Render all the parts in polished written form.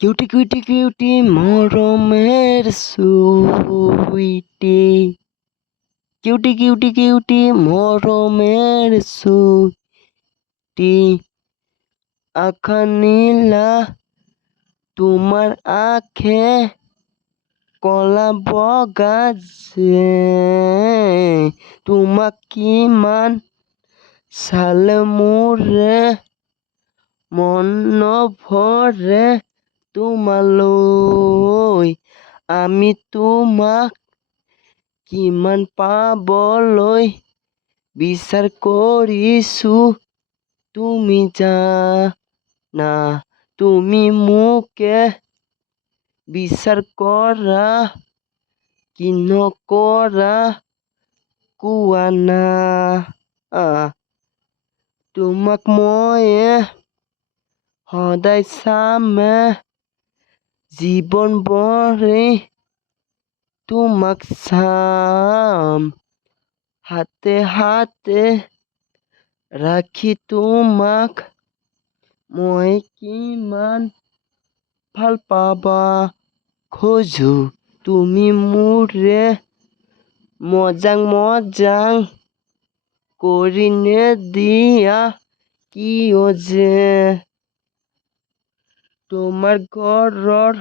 Cutie cutie cutie মরমের sweetie, cutie cutie cutie মরমের sweetie, আঁখা নীলা তোমার আঁখে কলা বগা যে, তোমাক কিমান চালে মোৰে মন নভৰে তোমালৈ। আমি তোমাক কিমান পাবলৈ বিচাৰ কৰিছো তুমি জানা, তুমি মোকে বিচাৰ কৰা কি নকৰা কোৱা না। তোমাক ময়ে সদায় চামে জীৱন ভৰি, তোমাক চাম হাতে হাতে ৰাখি তোমাক মই কিমান ভাল পাবা খোজো। তুমি মোৰে মজাং মজাং কৰি নেদিয়া কিয় যে, তোমাৰ ঘৰৰ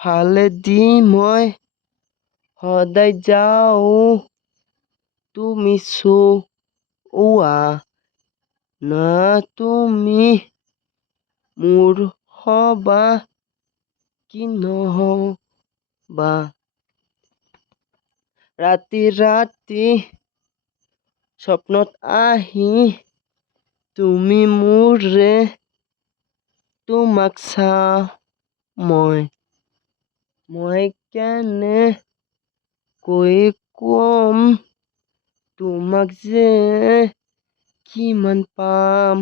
ফালেদি মই সদায় যাওঁ, তুমি চোৱা না, তুমি মোৰ হবা কি নহবা। ৰাতি ৰাতি সপোনত আহি তুমি মোৰে তোমাক চাওঁ মই কেনেকৈ কম তোমাক যে কিমান পাম।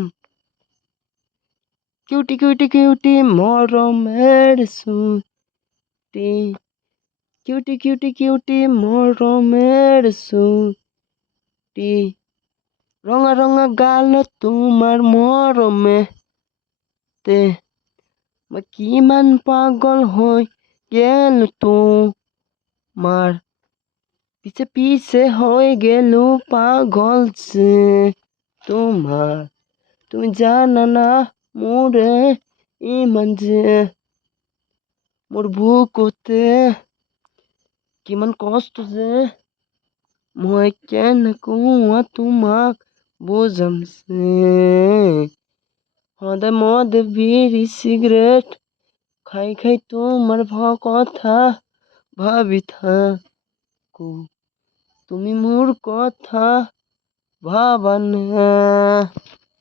কিউটি কিউটি কিউটি মৰমেৰ চুটি, কিউটি কিউটি কিউটি মৰমেৰ চুটি, ৰঙা ৰঙা গালত তোমাৰ মৰমে মই কিমান পাগল হৈ গেলো তোমাৰ পিছে পিছে হৈ গেলো পাগল যে তোমাৰ। তুমি জানা না মোৰে ইমান যে মোৰ বুকুতে কিমান কষ্ট যে, মই কেনেকুৱা তোমাক বুজাম যে। সদায় মদ বিড়ি চিগাৰেট খাই খাই তোমাৰ কথা ভাবি থাকো, তুমি মোৰ কথা ভাবা না।